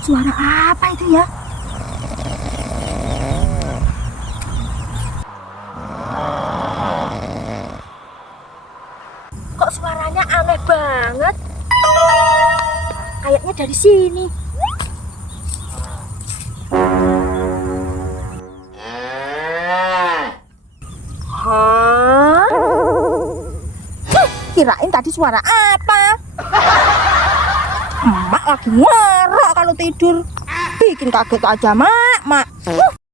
Suara apa itu ya? Kok suaranya aneh banget? Kayaknya dari sini. Hah? Kirain tadi suara apa? Emak lagi ngorok kalau tidur. Bikin kaget aja, Mak.